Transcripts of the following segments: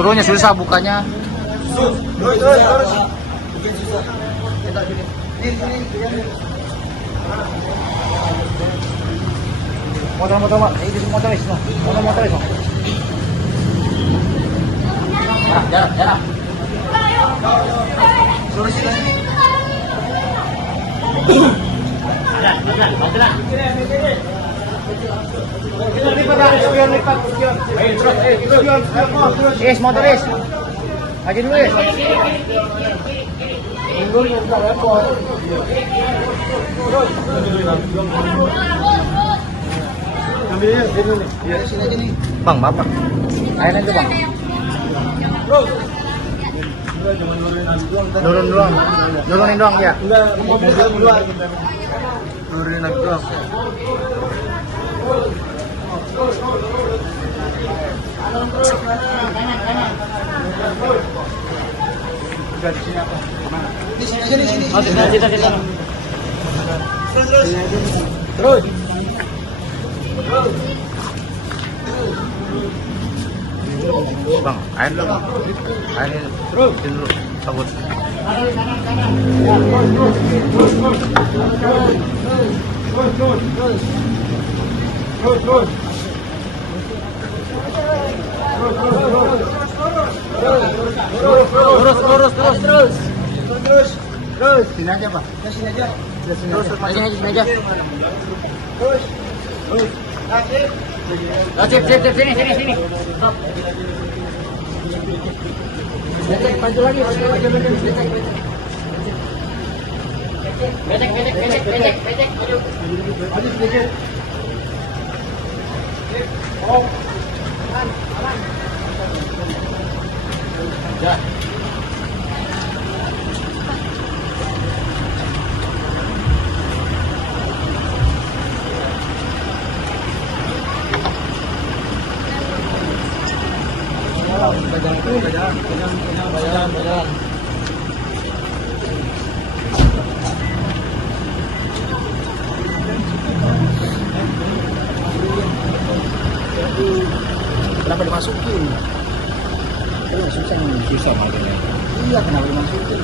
Turunnya susah bukanya. Motor-motor, Pak. Ini motoris, Pak. Motor-motoris, Pak. Jalan. Turun sini. Jalan. Motoris. Maju dulu, Is. Bang, Bapak. Ayo aja, Bang. Nurunin doang ya. Nurunin lagi doang. Di sini aja, di sini. Oh, kita. Terus. Bang, air dulu, Bang. Air terus dulu, takut. Terus. Sini aja, Pak. Sini aja. Sini aja. Terus. Sini. Stop. Maju lagi. Becek. Maju sedikit. Oh. Aman. Ya. Jalan. Kenapa dimasukin? Susah makanya. Iya, kenapa dimasukin?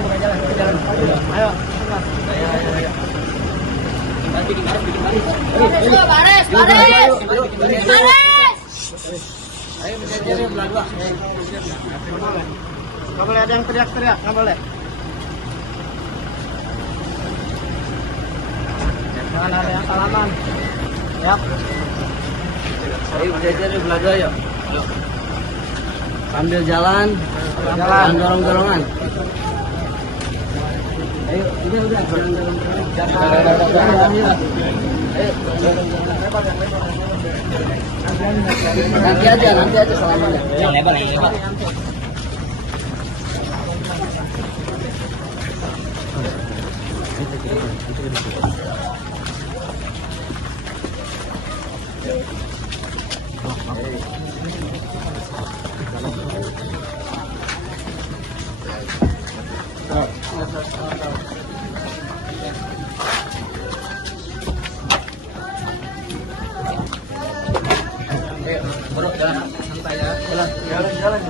Bukan jalan. Ayo. Bikin baris. Ayo menjadi belah dua. Nggak boleh ada yang teriak-teriak, nggak boleh. Jangan ada yang salaman. Ya. Ayo menjadi belah dua, yuk. Sambil jalan. Dorong-dorongan. Ayo, udah. Nanti aja selamanya. Lebar. Ayo, buruk jalan. Jalan-jalan.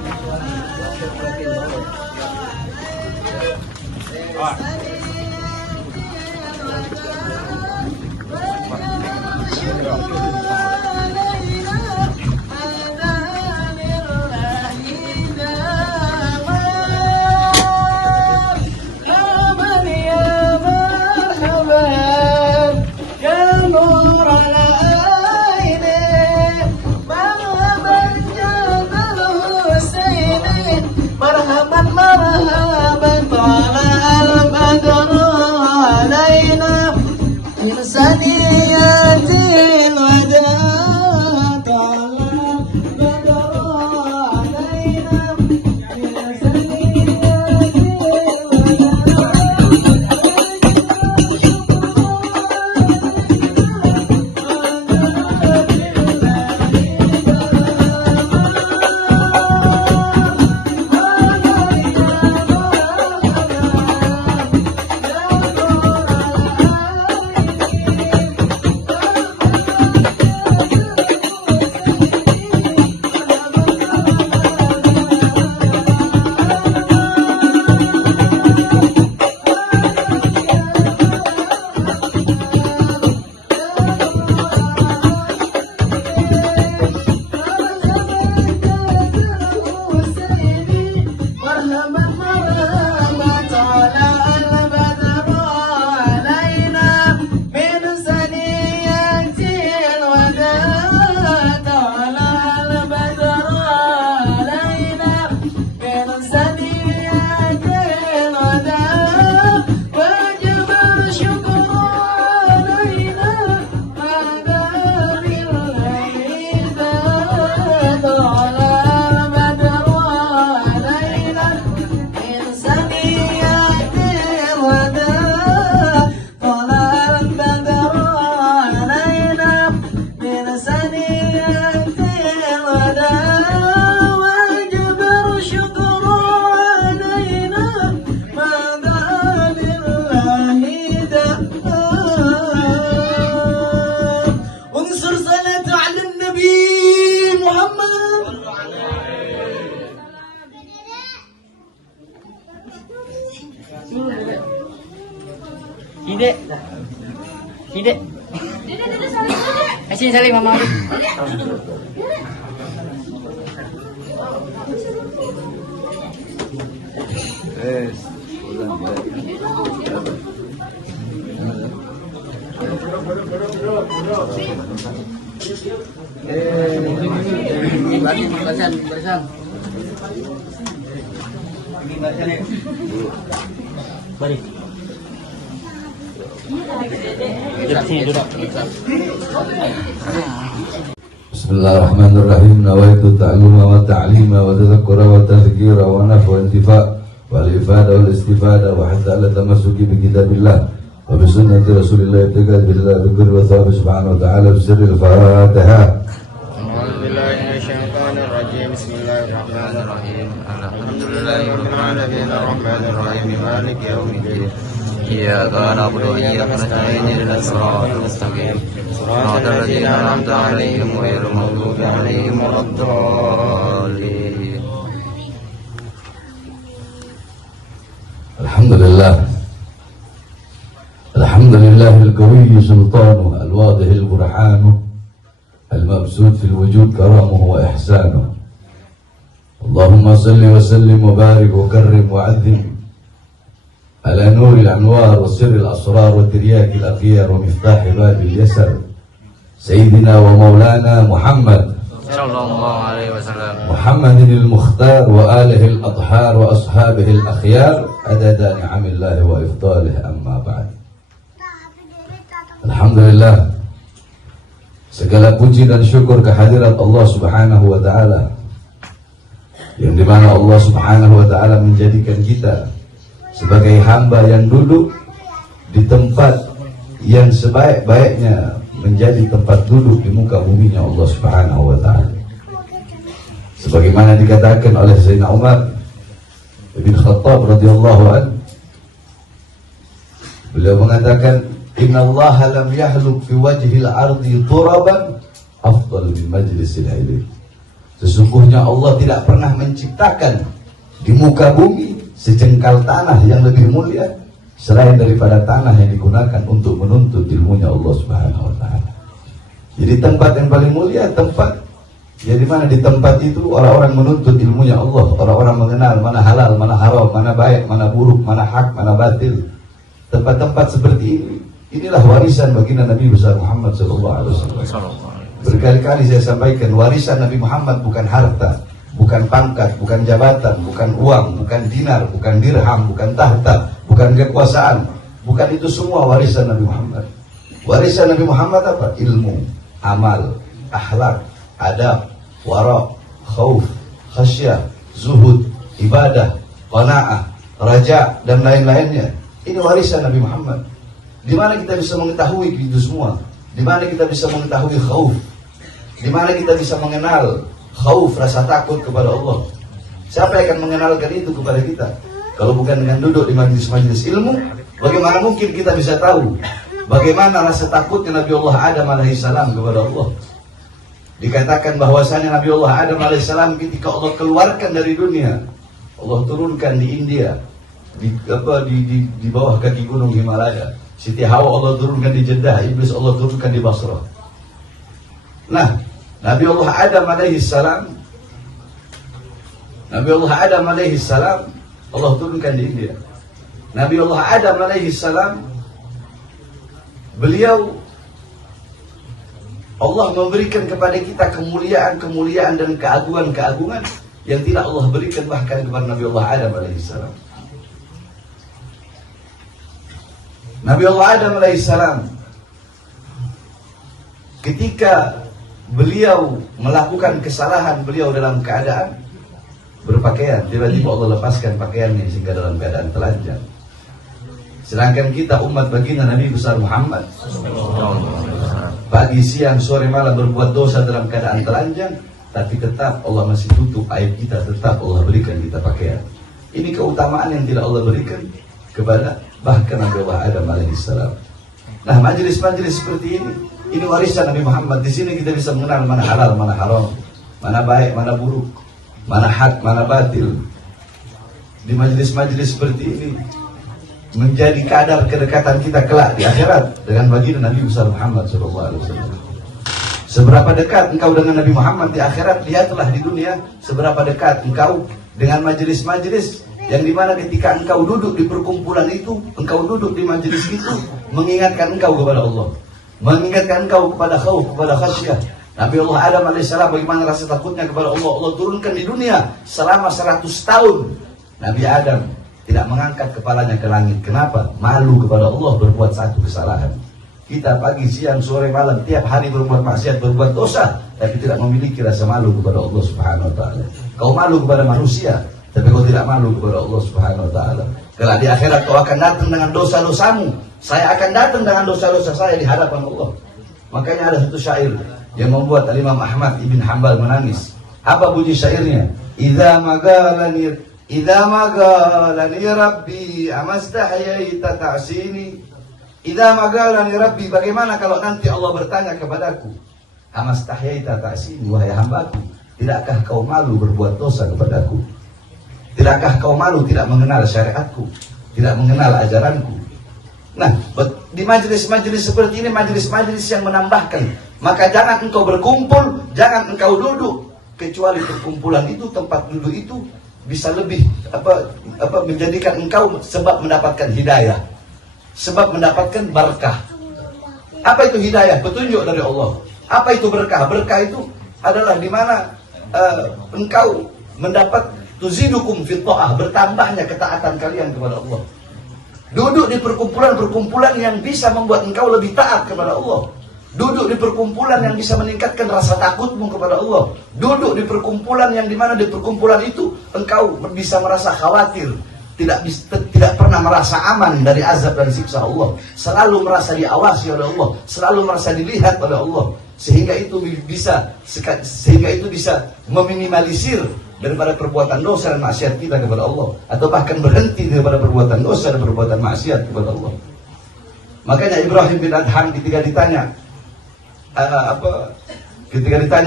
Tidak. Kasih saling mama. Mari. Bismillahirrahmanirrahim. Nawaitu ta'luma wa ta'lima wa tadhakkura wa tadhkira wa naf'a wa intifa' wal ifada wal istifada wa hatta ala tamassuki bi kitabillah wa bi sunnati rasulillah ta'ala billah bi kulli wa thawab subhanahu wa ta'ala bi sirri al-Fatiha. Bismillahirrahmanirrahim. Alhamdulillahirabbil alamin arrahmanir rahim maliki yaumiddin. Iyyaka na'budu wa iyyaka nasta'in ihdinas siratal mustaqim siratal ladzina an'amta 'alaihim ghairil maghdubi 'alaihim waladdallin. Alhamdulillah. Alhamdulillahil qawiyyi sultanuhu al-wadihil burhanuhu al-mabsut fil wujud karamuhu wa ihsanuhu. Allahumma salli wa sallim wa barik wa karrim wa 'azzim على نور الأنوار وسر الأسرار وترياك الأخيار ومفتاح باب اليسر سيدنا ومولانا محمد صلى الله عليه وسلم محمد المختار وآله الأطهار وأصحابه الأخيار عدد نعم الله وإفضاله. أما بعد. Alhamdulillah, segala puji dan syukur kehadirat Allah Subhanahu wa Ta'ala, yang dimana Allah Subhanahu wa Ta'ala menjadikan kita sebagai hamba yang duduk di tempat yang sebaik-baiknya menjadi tempat duduk di muka buminya Allah Subhanahu wa Ta'ala. Sebagaimana dikatakan oleh Sayyidina Umar bin Khattab radhiyallahu anhu, beliau mengatakan, innallaha lam yahluk fi wajhil ardi turaban afdal min majlisil ilm. Sesungguhnya Allah tidak pernah menciptakan di muka bumi sejengkal tanah yang lebih mulia selain daripada tanah yang digunakan untuk menuntut ilmunya Allah Subhanahu wa taala. Jadi tempat yang paling mulia tempat ya di mana di tempat itu orang-orang menuntut ilmunya Allah, orang-orang mengenal mana halal, mana haram, mana baik, mana buruk, mana hak, mana batil. Tempat-tempat seperti ini, inilah warisan baginda Nabi besar Muhammad SAW. Berkali-kali saya sampaikan, warisan Nabi Muhammad bukan harta, bukan pangkat, bukan jabatan, bukan uang, bukan dinar, bukan dirham, bukan tahta, bukan kekuasaan. Bukan itu semua warisan Nabi Muhammad. Warisan Nabi Muhammad apa? Ilmu, amal, akhlak, adab, wara, khauf, khasyah, zuhud, ibadah, qanaah, raja, dan lain-lainnya. Ini warisan Nabi Muhammad. Di mana kita bisa mengetahui itu semua? Di mana kita bisa mengetahui khauf? Di mana kita bisa mengenal khauf, rasa takut kepada Allah? Siapa yang akan mengenalkan itu kepada kita? Kalau bukan dengan duduk di majlis-majlis ilmu, bagaimana mungkin kita bisa tahu bagaimana rasa takutnya Nabi Allah Adam alaihissalam kepada Allah? Dikatakan bahwasanya Nabi Allah Adam alaihissalam ketika Allah keluarkan dari dunia, Allah turunkan di India, di bawah kaki gunung Himalaya. Siti Hawa Allah turunkan di Jeddah, Iblis Allah turunkan di Basrah. Nah, Nabi Allah Adam alaihissalam, Allah turunkan di India. Nabi Allah Adam alaihissalam, beliau Allah memberikan kepada kita kemuliaan dan keagungan yang tidak Allah berikan bahkan kepada Nabi Allah Adam alaihissalam. Nabi Allah Adam alaihissalam ketika beliau melakukan kesalahan, beliau dalam keadaan berpakaian, tiba-tiba Allah lepaskan pakaiannya sehingga dalam keadaan telanjang. Sedangkan kita umat baginda Nabi besar Muhammad, pagi, siang, sore, malam berbuat dosa dalam keadaan telanjang, tapi tetap Allah masih tutup aib kita, tetap Allah berikan kita pakaian. Ini keutamaan yang tidak Allah berikan kepada bahkan Nabi Allah Adam alaihissalam. Nah, majelis-majelis seperti ini warisan Nabi Muhammad. Di sini kita bisa mengenal mana halal, mana haram, mana baik, mana buruk, mana hak, mana batil. Di majelis-majelis seperti ini menjadi kadar kedekatan kita kelak di akhirat dengan baginda Nabi besar Muhammad SAW. Seberapa dekat engkau dengan Nabi Muhammad di akhirat, lihatlah di dunia seberapa dekat engkau dengan majelis-majelis yang dimana ketika engkau duduk di perkumpulan itu, engkau duduk di majelis itu, mengingatkan engkau kepada Allah, mengingatkan engkau kepada khauf, kepada khasyah. Nabi Allah Adam alaihissalam bagaimana rasa takutnya kepada Allah, Allah turunkan di dunia selama 100 tahun. Nabi Adam tidak mengangkat kepalanya ke langit. Kenapa? Malu kepada Allah berbuat satu kesalahan. Kita pagi, siang, sore, malam tiap hari berbuat maksiat, berbuat dosa, tapi tidak memiliki rasa malu kepada Allah Subhanahu wa taala. Kau malu kepada manusia, tapi kau tidak malu kepada Allah Subhanahu wa taala. Kelak di akhirat kau akan datang dengan dosa-dosamu, saya akan datang dengan dosa-dosa saya di hadapan Allah. Makanya ada satu syair yang membuat Imam Ahmad ibn Hanbal menangis. Apa bunyi syairnya? Idza magalani rabbi amastahyaita ta'sini. Idza magalani rabbi, bagaimana kalau nanti Allah bertanya kepadaku, amastahyaita ta'sini, wahai hambaku, tidakkah kau malu berbuat dosa kepadaku? Tidakkah kau malu tidak mengenal syariatku, tidak mengenal ajaranku? Nah, di majelis-majelis seperti ini, majelis-majelis yang menambahkan, maka jangan engkau berkumpul, jangan engkau duduk, kecuali perkumpulan itu, tempat duduk itu bisa lebih menjadikan engkau sebab mendapatkan hidayah, sebab mendapatkan berkah. Apa itu hidayah? Petunjuk dari Allah. Apa itu berkah? Berkah itu adalah di mana engkau mendapat tuzidukum fit ta'ah, bertambahnya ketaatan kalian kepada Allah. Duduk di perkumpulan-perkumpulan yang bisa membuat engkau lebih taat kepada Allah. Duduk di perkumpulan yang bisa meningkatkan rasa takutmu kepada Allah. Duduk di perkumpulan yang dimana di perkumpulan itu engkau bisa merasa khawatir, tidak pernah merasa aman dari azab dan siksa Allah. Selalu merasa diawasi oleh Allah, selalu merasa dilihat oleh Allah. Sehingga itu bisa meminimalisir daripada perbuatan dosa dan maksiat kita kepada Allah, atau bahkan berhenti daripada perbuatan dosa dan perbuatan maksiat kepada Allah. Makanya Ibrahim bin Adham ketika ditanya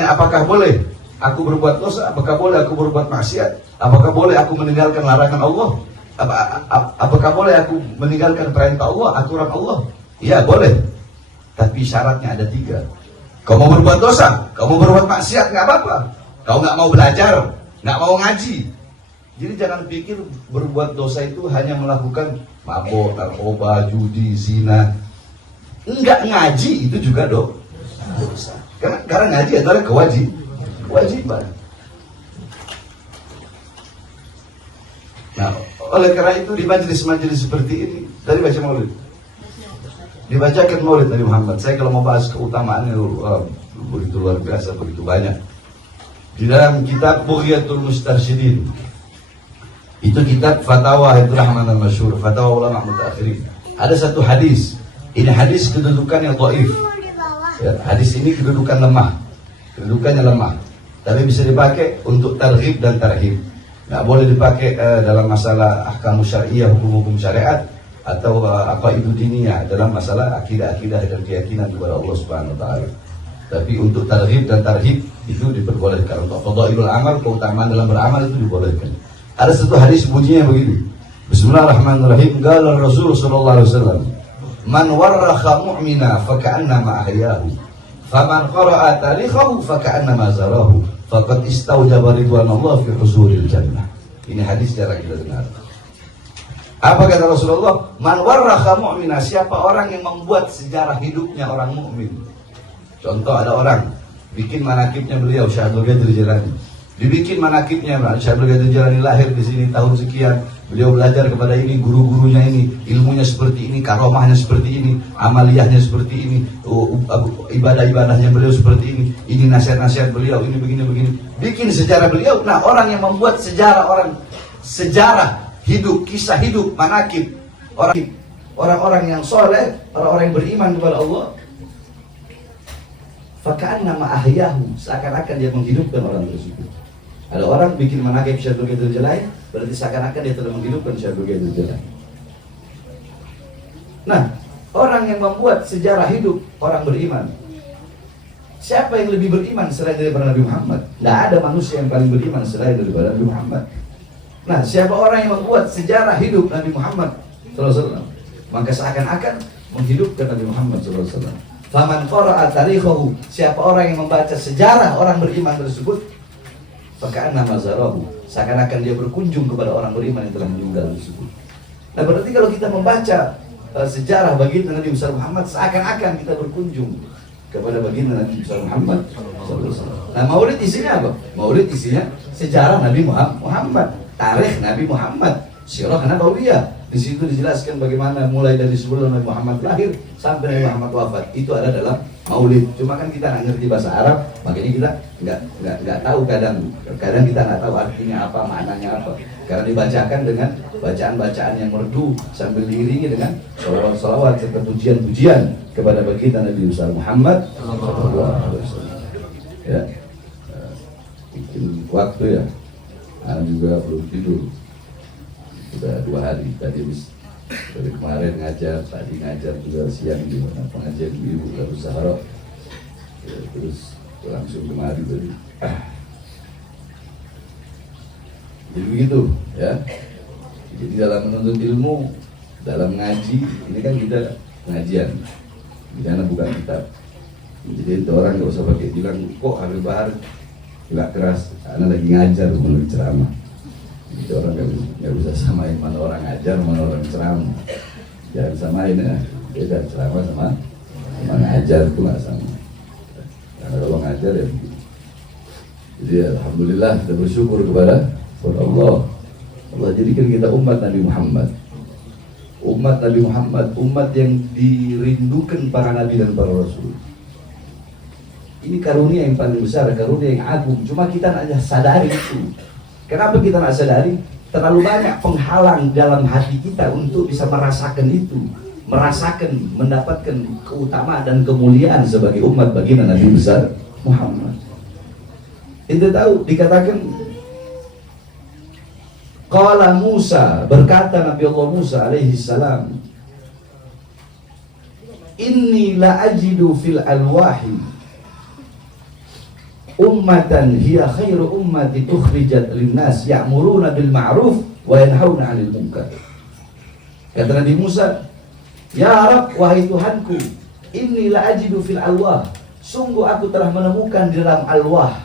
apakah boleh aku berbuat dosa? Apakah boleh aku berbuat maksiat? Apakah boleh aku meninggalkan larangan Allah? Apakah boleh aku meninggalkan perintah Allah, aturan Allah? Ya boleh, tapi syaratnya ada 3. Kau mau berbuat dosa, kau mau berbuat maksiat, nggak apa-apa. Kau nggak mau belajar, nggak mau ngaji. Jadi jangan pikir berbuat dosa itu hanya melakukan mabuk, narkoba, judi, zina. Enggak, ngaji itu juga dosa. Karena ngaji adalah kewajiban. Nah, oleh karena itu di majelis-majelis seperti ini, tadi baca maulid, dibacakan maulid Nabi Muhammad. Saya kalau mau bahas keutamaannya begitu luar biasa, begitu banyak. Di dalam kitab Bughyatul Mustarsyidin, itu kitab fatwa Habibur Rahman al-Masyhur, fatwa ulama mutaakhirin. Ada satu hadis. Ini hadis kedudukannya dhaif. Ya, hadis ini kedudukannya lemah. Tapi bisa dipakai untuk targhib dan tarhib. Nggak boleh dipakai dalam masalah ahkam syariah, hukum-hukum syariat, atau aqaidu diniyah, dalam masalah akidah-akidah dan keyakinan kepada Allah Subhanahu wa taala. Tapi untuk targhib dan tarhib itu diperbolehkan. Untuk fadailul amal, keutamaan dalam beramal itu dibolehkan. Ada satu hadis bunyinya begini. Bismillahirrahmanirrahim. Qala Rasul sallallahu alaihi wasallam, "Man warrakha mu'mina faka'annama ahyahu, faman qara'a tarikhahu faka'annama zarahu, faqad istawjaba ridwanallah fi huzuril jannah." Ini hadis jarang kita dengar. Apa kata Rasulullah? Man warrakha mu'mina, siapa orang yang membuat sejarah hidupnya orang mukmin. Contoh, ada orang bikin manakibnya beliau Syekh Abdul Qadir Jilani. Dibikin manakibnya, Syekh Abdul Qadir Jilani lahir di sini tahun sekian, beliau belajar kepada ini, guru-gurunya ini, ilmunya seperti ini, karomahnya seperti ini, amaliyahnya seperti ini, ibadah-ibadahnya beliau seperti ini nasihat-nasihat beliau, ini begini-begini. Bikin sejarah beliau. Nah, orang yang membuat sejarah hidup, kisah hidup, manakib orang-orang yang soleh, orang-orang yang beriman kepada Allah, faka'annama ahyahu, seakan-akan dia menghidupkan orang tersebut. Ada orang bikin manakib Syekh Abdul Qadir Jilani, berarti seakan-akan dia telah menghidupkan Syekh Abdul Qadir Jilani. Nah, orang yang membuat sejarah hidup orang beriman, siapa yang lebih beriman selain daripada Nabi Muhammad? Tidak ada manusia yang paling beriman selain daripada Nabi Muhammad. Nah, siapa orang yang membuat sejarah hidup Nabi Muhammad SAW, maka seakan-akan menghidupkan Nabi Muhammad SAW. Faman qara'a tarikhahu, siapa orang yang membaca sejarah orang beriman tersebut, faka'annama zarahu, seakan-akan dia berkunjung kepada orang beriman yang telah meninggal tersebut. Nah, berarti kalau kita membaca sejarah baginda Nabi Muhammad, seakan-akan kita berkunjung kepada baginda Nabi Muhammad. Nah, maulid isinya apa? Maulid isinya sejarah Nabi Muhammad, tarikh Nabi Muhammad, sirah nabawiyah. Di situ dijelaskan bagaimana mulai dari sebelum Nabi Muhammad lahir sampai Nabi Muhammad wafat. Itu ada dalam maulid. Cuma kan kita nggak ngerti bahasa Arab, makanya kita nggak tahu, kadang kita nggak tahu artinya apa, maknanya apa. Karena dibacakan dengan bacaan-bacaan yang merdu sambil diiringi dengan salawat-salawat serta pujian-pujian kepada baginda Nabi Muhammad sallallahu alaihi wasallam. Ya, mungkin waktu ya. Anak juga belum tidur. Sudah 2 hari tadi dari kemarin ngajar, tadi ngajar juga siang di pengajian ibu Lalu Sahara, ya, terus langsung kemari tadi. Jadi begitu ya. Jadi dalam menuntut ilmu, dalam ngaji, ini kan kita pengajian, karena bukan kitab. Jadi itu orang nggak usah pakai bilang kok Habib Bahar nggak keras, anak lagi ngajar bukan lagi ceramah. Jadi orang nggak bisa samain mana orang ngajar, mana orang ceramah. Jangan samain ya. Beda ceramah sama ngajar itu nggak sama. Karena kalau ngajar ya begini. Jadi alhamdulillah kita bersyukur kepada Allah. Allah jadikan kita umat Nabi Muhammad. Umat Nabi Muhammad, umat yang dirindukan para nabi dan para rasul. Ini karunia yang paling besar, karunia yang agung. Cuma kita nggak sadari itu. Kenapa kita nggak sadari? Terlalu banyak penghalang dalam hati kita untuk bisa merasakan itu, mendapatkan keutamaan dan kemuliaan sebagai umat baginda Nabi besar Muhammad. Ente tahu dikatakan, qala Musa, berkata Nabi Allah Musa alaihi salam, inni la ajidu fil alwahi ummatan hiya khairu ummati ukhrijat linnas ya'muruna bil ma'ruf wa yanhauna 'anil munkar. Kata Nabi Musa, ya Rabb, wahai Tuhanku, inni la ajidu fil alwah, sungguh aku telah menemukan di dalam alwah.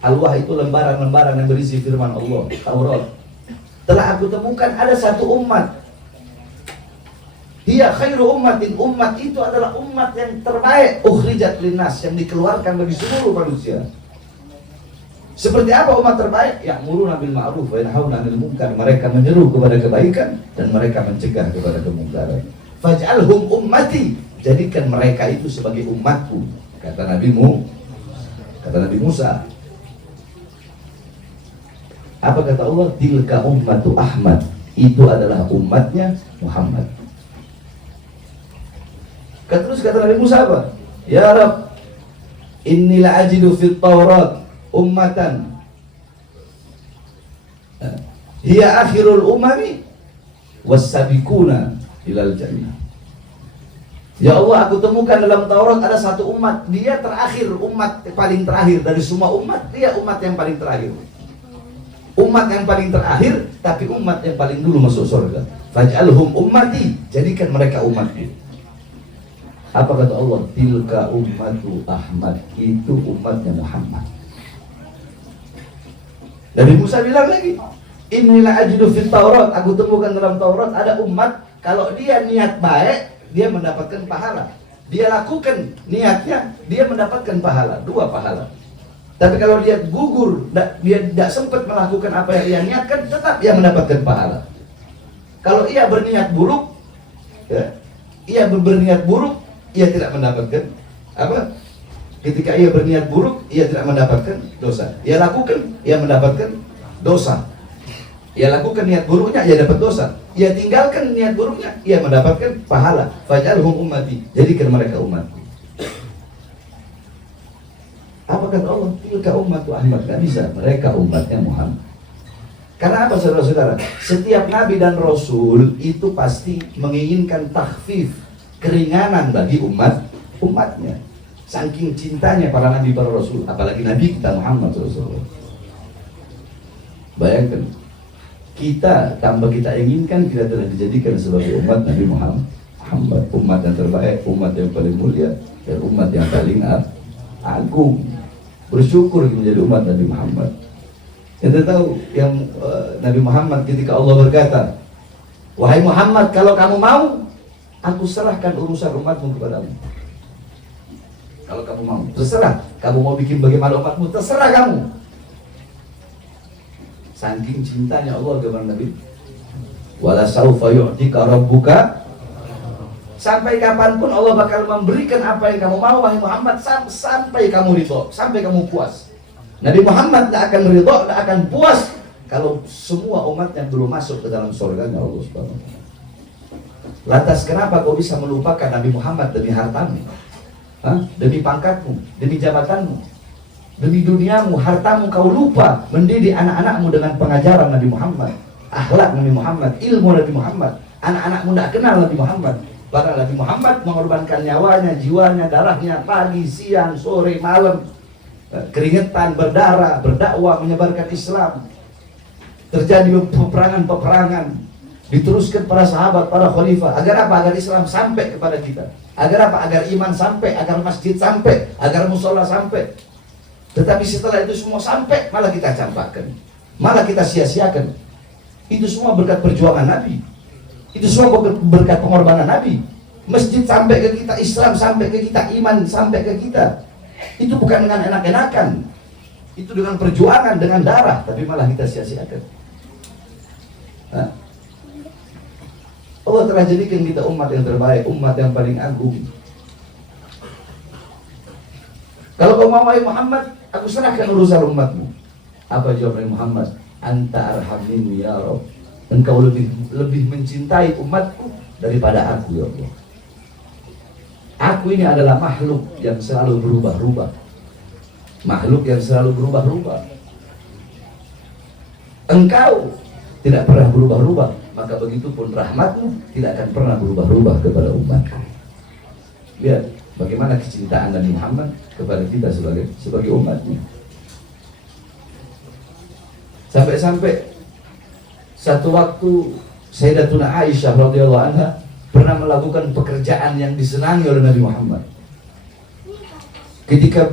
Alwah itu lembaran-lembaran yang berisi firman Allah, Taurat. Telah aku temukan ada satu umat, hiya khairu ummatin, umat itu adalah umat yang terbaik, ukhrijat linnas, yang dikeluarkan bagi seluruh manusia. Seperti apa umat terbaik? Ya'muruna bil ma'ruf wa yanhauna 'anil munkar. Mereka menyeru kepada kebaikan dan mereka mencegah kepada kemungkaran. Faj'alhum ummati, jadikan mereka itu sebagai umatku, kata Nabi Musa. Apa kata Allah? Tilka ummatu Ahmad, itu adalah umatnya Muhammad. Terus kata Nabi Musa apa? Ya Rabb, inni la ajidu fit Taurat ummatan hiya akhirul umami was-sabiquna ilal jannah. Ya Allah, aku temukan dalam Taurat ada satu umat, dia terakhir, umat paling terakhir dari semua umat, dia umat yang paling terakhir. Umat yang paling terakhir, tapi umat yang paling dulu masuk surga. Faj'alhum ummati, jadikan mereka umatku. Apa kata Allah? Tilka ummatu Ahmad, itu umatnya Muhammad. Nabi Musa bilang lagi, inilah ajidu fit Taurat, aku temukan dalam Taurat ada umat, kalau dia niat baik, dia mendapatkan pahala. Dia lakukan niatnya, dia mendapatkan pahala, 2 pahala. Tapi kalau dia gugur, dia tidak sempat melakukan apa yang ia niatkan, tetap ia mendapatkan pahala. Kalau ia berniat buruk, ya, ia berniat buruk, ia tidak mendapatkan apa? Ketika ia berniat buruk, ia tidak mendapatkan dosa. Ia lakukan, ia mendapatkan dosa. Ia lakukan niat buruknya, ia dapat dosa. Ia tinggalkan niat buruknya, ia mendapatkan pahala. Faj'alhum ummati, jadikan mereka umatku. Apa kata Allah? Tilka ummatu Ahmad. Gak bisa, mereka umatnya Muhammad. Karena apa saudara-saudara? Setiap nabi dan rasul itu pasti menginginkan takhfif, keringanan bagi umatnya. Saking cintanya para nabi, para rasul, apalagi nabi kita Muhammad SAW. Bayangkan, kita tanpa kita inginkan, kita telah dijadikan sebagai umat Nabi Muhammad, umat yang terbaik, umat yang paling mulia, dan umat yang paling agung. Bersyukur menjadi umat Nabi Muhammad. Kita tahu yang Nabi Muhammad ketika Allah berkata, wahai Muhammad, kalau kamu mau, aku serahkan urusan umatmu kepadamu. Kalau kamu mau, terserah. Kamu mau bikin bagaimana umatmu, terserah kamu. Saking cintanya Allah kepada Nabi. Wala saufa yu'tika rabbuka, sampai kapanpun Allah bakal memberikan apa yang kamu mau, wahai Muhammad, sampai kamu ridho, sampai kamu puas. Nabi Muhammad tidak akan ridho, tidak akan puas kalau semua umat yang belum masuk ke dalam surganya Allah Subhanahu wa ta'ala. Lantas kenapa kau bisa melupakan Nabi Muhammad demi hartamu? Demi pangkatmu, demi jabatanmu, demi duniamu, hartamu, kau lupa mendidik anak-anakmu dengan pengajaran Nabi Muhammad, akhlak Nabi Muhammad, ilmu Nabi Muhammad. Anak-anakmu tidak kenal Nabi Muhammad. Padahal Nabi Muhammad mengorbankan nyawanya, jiwanya, darahnya, pagi, siang, sore, malam, keringetan, berdarah, berdakwah, menyebarkan Islam. Terjadi peperangan, diteruskan para sahabat, para khalifah. Agar apa? Agar Islam sampai kepada kita. Agar apa? Agar iman sampai, agar masjid sampai, agar musola sampai. Tetapi setelah itu semua sampai, malah kita campakkan, malah kita sia-siakan. Itu semua berkat perjuangan Nabi. Itu semua berkat pengorbanan Nabi. Masjid sampai ke kita, Islam sampai ke kita, iman sampai ke kita. Itu bukan dengan enak-enakan. Itu dengan perjuangan, dengan darah, tapi malah kita sia-siakan. Allah telah jadikan kita umat yang terbaik, umat yang paling agung. Kalau kau mau, wahai Muhammad, aku serahkan urusan umatmu. Apa jawaban Muhammad? Anta arhamini ya Rabb. Engkau lebih mencintai umatku daripada aku ya Allah. Aku ini adalah makhluk yang selalu berubah-ubah. Makhluk yang selalu berubah-ubah. Engkau tidak pernah berubah-ubah, maka begitupun rahmatmu tidak akan pernah berubah-ubah kepada umatku. Lihat bagaimana kecintaan Nabi Muhammad kepada kita sebagai umatnya. Sampai-sampai satu waktu Sayyidatuna Aisyah radhiyallahu anha pernah melakukan pekerjaan yang disenangi oleh Nabi Muhammad. Ketika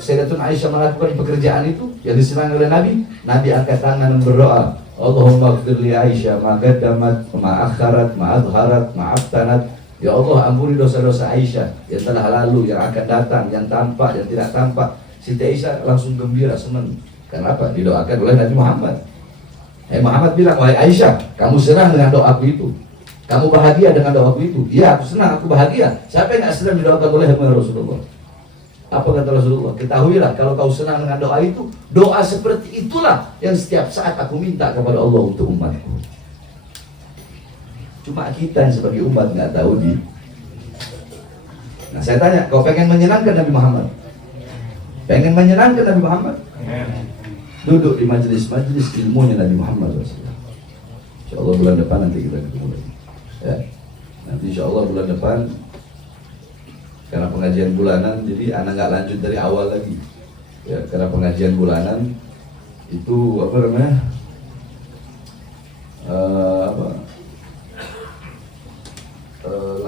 Sayyidatuna Aisyah melakukan pekerjaan itu yang disenangi oleh Nabi, Nabi angkat tangan dan berdoa, Allahumma ighfir li Aisyah ma qaddamat ma akharat ma adharat ma aftanat. Ya Allah, ampuni dosa-dosa Aisyah yang telah lalu, yang akan datang, yang tampak, yang tidak tampak. Siti Aisyah langsung gembira, senang. Kenapa? Didoakan oleh Nabi Muhammad. Muhammad bilang, wahai Aisyah, kamu senang dengan doaku itu, kamu bahagia dengan doaku itu. Iya, aku senang, aku bahagia. Siapa yang tidak senang didoakan oleh Rasulullah? Apa kata Rasulullah? Ketahuilah, kalau kau senang dengan doa itu, doa seperti itulah yang setiap saat aku minta kepada Allah untuk umatku. Cuma kita yang sebagai umat nggak tahu di. Nah, saya tanya, kau pengen menyenangkan Nabi Muhammad? Pengen menyenangkan Nabi Muhammad? Duduk di majelis-majelis ilmunya Nabi Muhammad SAW. Insya Allah bulan depan nanti kita ketemu lagi. Ya. Nanti insya Allah bulan depan, karena pengajian bulanan, jadi anak nggak lanjut dari awal lagi. Ya, karena pengajian bulanan itu apa namanya?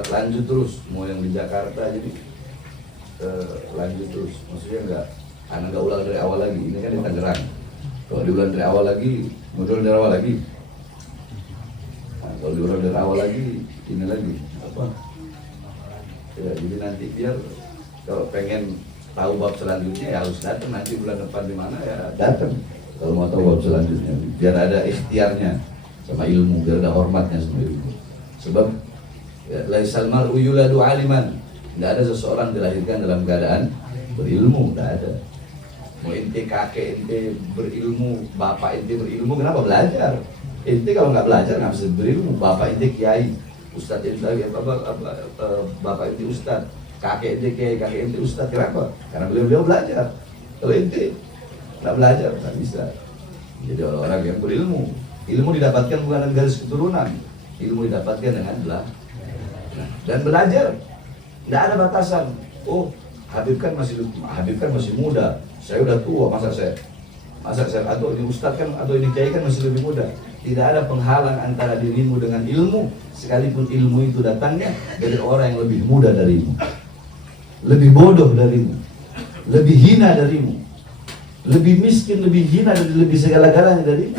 Lanjut terus, mau yang di Jakarta jadi lanjut terus. Maksudnya anak nggak ulang dari awal lagi. Ini kan di Tangerang. Kalau diulang dari awal lagi, diulang dari awal lagi. Nah, kalau diulang dari awal lagi, ini lagi apa? Ya, jadi nanti biar kalau pengen tahu bab selanjutnya ya harus datang nanti bulan depan di mana ya datang. Kalau mau tahu bab selanjutnya, biar ada ikhtiarnya sama ilmu, biar ada hormatnya sama ilmu. Sebab laisal mar'u yuladu aliman. Tidak ada seseorang dilahirkan dalam keadaan berilmu, tidak ada. Mau ente kakek ente berilmu, bapak ente berilmu, kenapa belajar? Ente kalau nggak belajar nggak bisa berilmu. Bapak ente kiai, ustadz ente bapak ente ustadz, kakek ente kiai, kakek ente ustadz, kenapa? Karena beliau belajar. Kalau ente nggak belajar nggak bisa. Jadi orang-orang yang berilmu, ilmu didapatkan bukan dengan garis keturunan, ilmu didapatkan dengan belajar. Dan belajar, tidak ada batasan. Oh, Habib kan masih muda, saya udah tua, masa saya atau ini ustadz kan atau ini kiai kan masih lebih muda. Tidak ada penghalang antara dirimu dengan ilmu, sekalipun ilmu itu datangnya dari orang yang lebih muda darimu, lebih bodoh darimu, lebih hina darimu, lebih miskin, lebih hina, lebih segala-galanya darimu.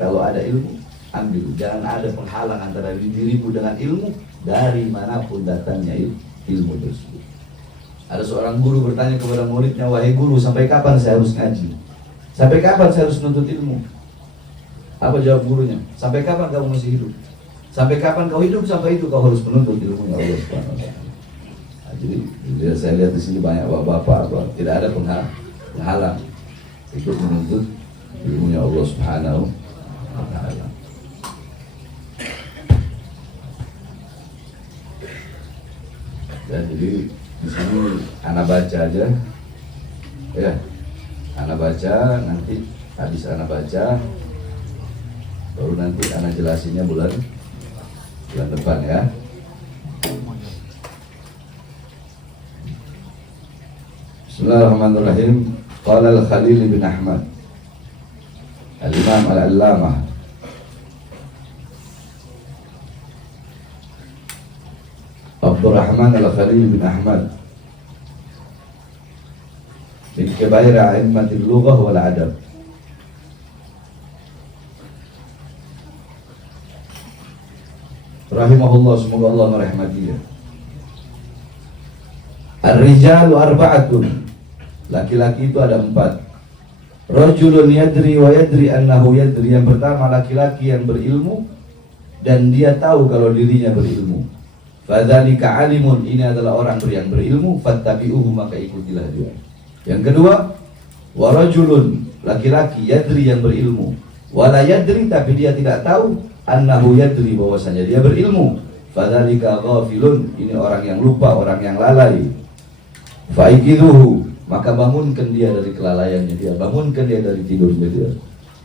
Kalau ada ilmu, ambil. Jangan ada penghalang antara dirimu dengan ilmu, dari manapun datangnya ilmu tersebut. Ada seorang guru bertanya kepada muridnya, wahai guru, sampai kapan saya harus ngaji? Sampai kapan saya harus menuntut ilmu? Apa jawab gurunya? Sampai kapan kamu masih hidup? Sampai kapan kau hidup? Sampai itu kau harus menuntut ilmu Allah Subhanahu wa Ta'ala. Nah, jadi saya lihat di sini banyak bapak-bapak, tidak ada penghalang ikut menuntut ilmunya Allah Subhanahu wa Ta'ala. Dan jadi di sini anak baca aja, ya, anak baca, nanti habis anak baca, baru nanti anak jelasinnya bulan depan ya. Bismillahirrahmanirrahim. Qala al-Khalil bin Ahmad, al-Imam al-Allamah, Abdurrahman al-Khalil bin Ahmad min kabair a'immatil lughah wal adab. Rahimahullah, semoga Allah merahmatinya. Ar-rijalu arba'atun, laki-laki itu ada 4. Rajulun yadri wa yadri annahu yadri. Yang pertama, laki-laki yang berilmu dan dia tahu kalau dirinya berilmu. Fadzalika alimun, ini adalah orang yang berilmu, fattabi'uhu, maka ikutilah dia. Yang kedua, warajulun, laki-laki yadri yang berilmu, wala yadri, tapi dia tidak tahu, annahu yadri, bahwasanya dia berilmu. Fadzalika ghafilun, ini orang yang lupa, orang yang lalai. Faikiduhu, maka bangunkan dia dari kelalaiannya dia, bangunkan dia dari tidurnya dia.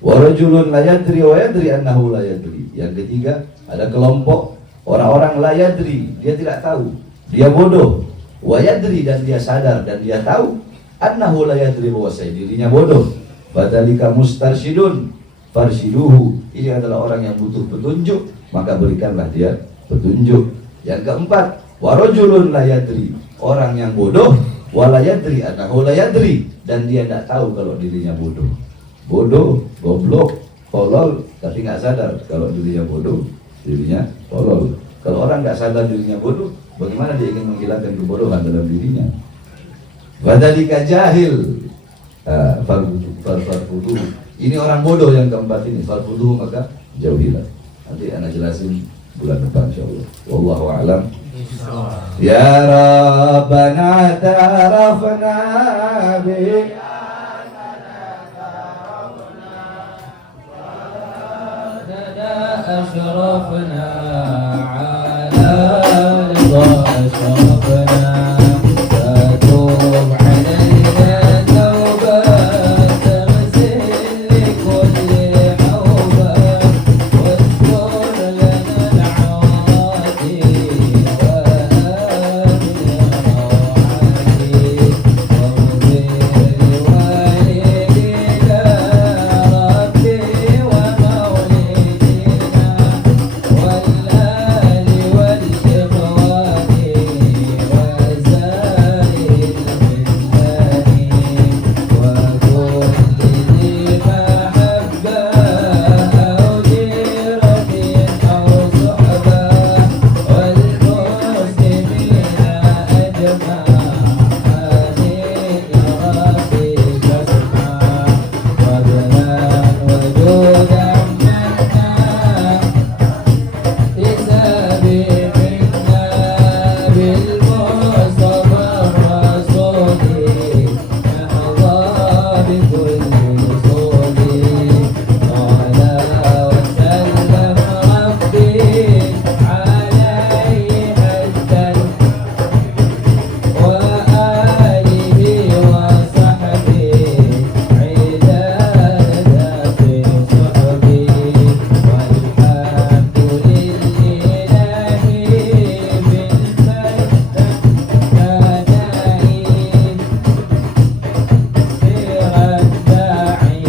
Warajulun la yadri wa yadri annahu la yadri. Yang ketiga, ada kelompok orang-orang la yadri, dia tidak tahu, dia bodoh. Wa yadri, dan dia sadar dan dia tahu, annahu la yadri, bahwasanya dirinya bodoh. Fadzalika mustarsyidun farsyiduhu. Ini adalah orang yang butuh petunjuk, maka berikanlah dia petunjuk. Yang keempat, warajulun la yadri, orang yang bodoh, wala yadri annahu la yadri, dan dia tidak tahu kalau dirinya bodoh. Bodoh, goblok, tolol, tapi nggak sadar kalau dirinya bodoh, dirinya tolol. Kalau orang nggak sadar dirinya bodoh, bagaimana dia ingin menghilangkan kebodohan dalam dirinya? Fadzalika jahil, farfuduhu. Ini orang bodoh yang keempat ini, farfuduhu, maka jauhilah. Nanti anak jelasin bulan depan insyaallah. Wallahu a'lam. Ya Rabbana ta'arafna bi أشرفنا على رضا أشرفنا فتوب علينا توبة تغسل لكل حوبة واستر لنا العورات وآمن روعاتي واغفر لوالدينا ربي ومولدينا والآل والإخوان وسائر البلدان وكل ذي محبة أو جيرة أو صحبة والمسلمين أجمع آمين يا ربي فاسمع وبنا وجودا منا حسابي منا بالمصطفى الرسول نحظى بكل وصول صلى وسلم ربي عليه حتى وآله وصحبه عداد في صحبه والحمد لله بالمجد سير الداعي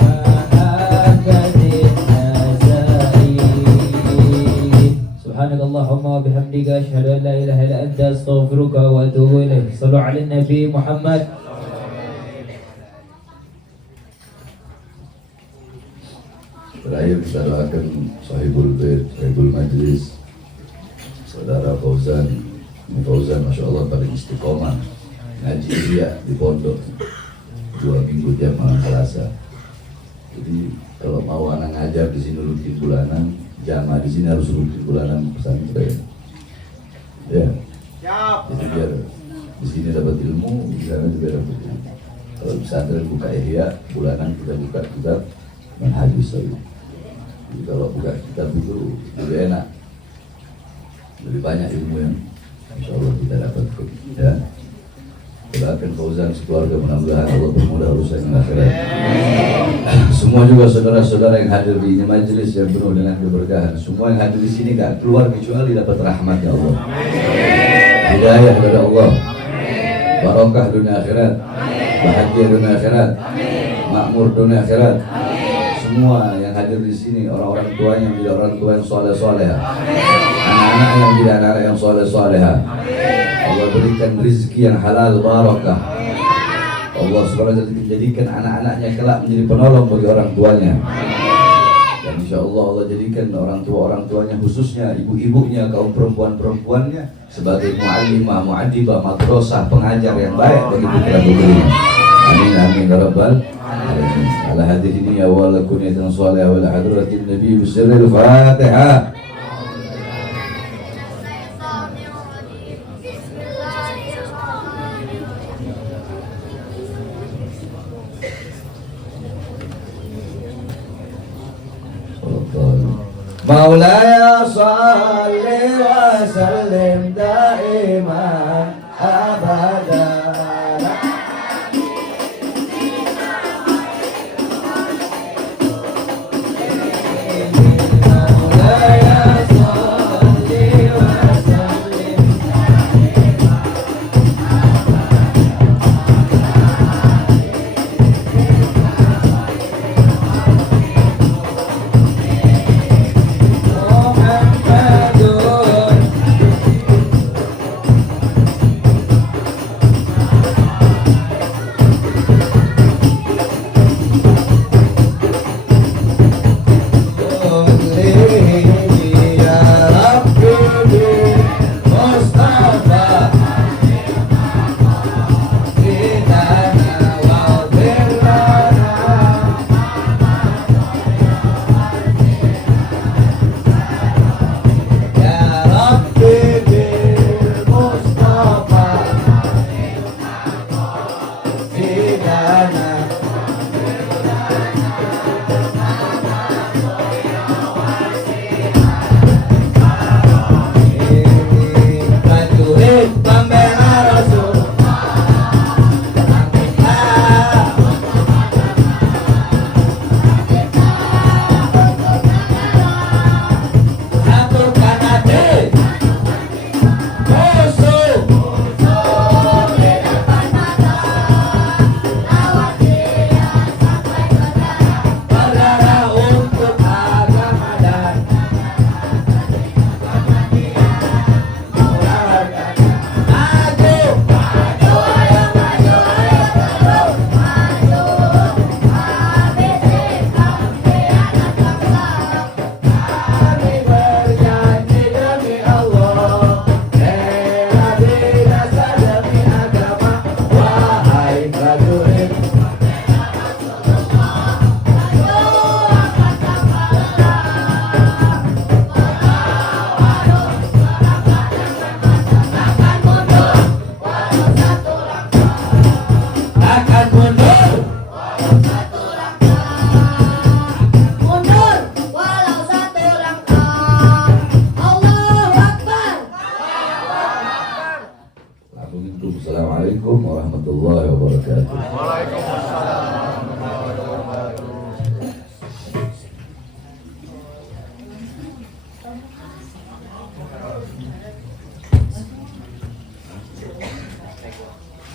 فهكذا النسائي. سبحانك اللهم وبحمدك أشهد أن لا إله إلا أنت أستغفرك وأتوب إليك. صلوا على النبي محمد. Terakhir kita doakan sahibul bait, sahibul majlis, saudara Fauzan. Ini Fauzan Masya Allah paling istiqomah ngaji dia di pondok 2 minggu jamaah Selasa. Jadi kalau mau anak ngajar di sini rutin bulanan, jamaah di sini harus rutin bulanan pesantren. Ya. Jadi biar di sini dapat ilmu, di sana juga dapat ilmu. Kalau pesantren buka ihya bulanan, kita buka kitab Manhajus Salih. Jadi kalau buka kitab itu lebih enak, lebih banyak ilmu yang insya Allah kita dapat. Ya, doakan Fauzan sekeluarga, mudah-mudahan Allah permudah urusan yang akhirat. Semua juga saudara-saudara yang hadir di ini majelis yang penuh dengan keberkahan. Semua yang hadir di sini gak keluar kecuali dapat rahmatnya Allah, hidayah dari Allah, barokah dunia akhirat, bahagia dunia akhirat, makmur dunia akhirat. Semua yang hadir di sini, orang-orang tuanya menjadi orang tua yang soleh-soleha, anak-anak yang menjadi anak-anak yang soleh-soleha. Allah berikan rezeki yang halal barakah. Allah SWT menjadikan anak-anaknya kelak menjadi penolong bagi orang tuanya. Dan insya Allah Allah jadikan orang tuanya khususnya ibu-ibunya, kaum perempuan-perempuannya sebagai mu'allimah, mu'addibah, madrasah, pengajar yang baik bagi putra-putrinya. Amin amin ya rabbal alamin. Ala hadirin ya wala kunyatan salihah wala hadratin nabi bisirril fatihah. Maulaya salli wa sallim daiman abada.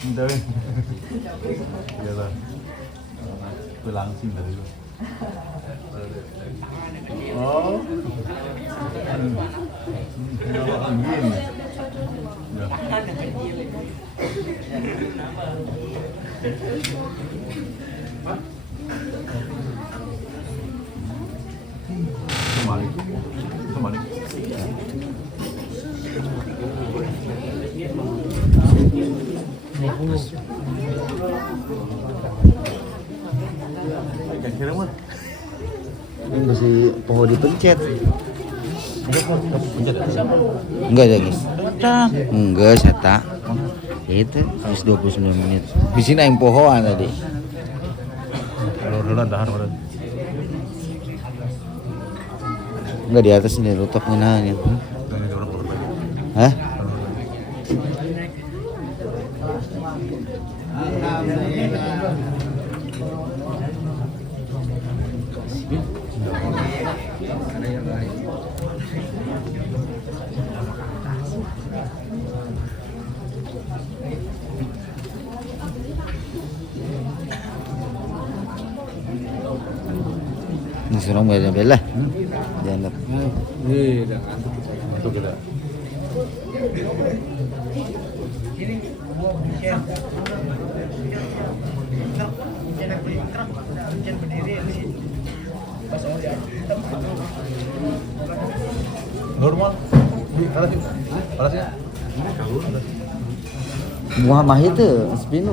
Dari. Iyalah. Itu langsung dari itu. Oh. Begini. Ya. Kembali. Kembali. Kira-kira mah Ini masih pohon dipencet. Enggak ya guys. Enggak sata. Itu habis 29 menit. Di sini yang pohon tadi. kalau dulu tahan berarti. Enggak di atas ini rutopnya nah ini. Ini orang berapa? Hah? Ini suruh bayar bela. Jangan. Untuk kita. Normal. Paras ya. Muhammad itu spinu.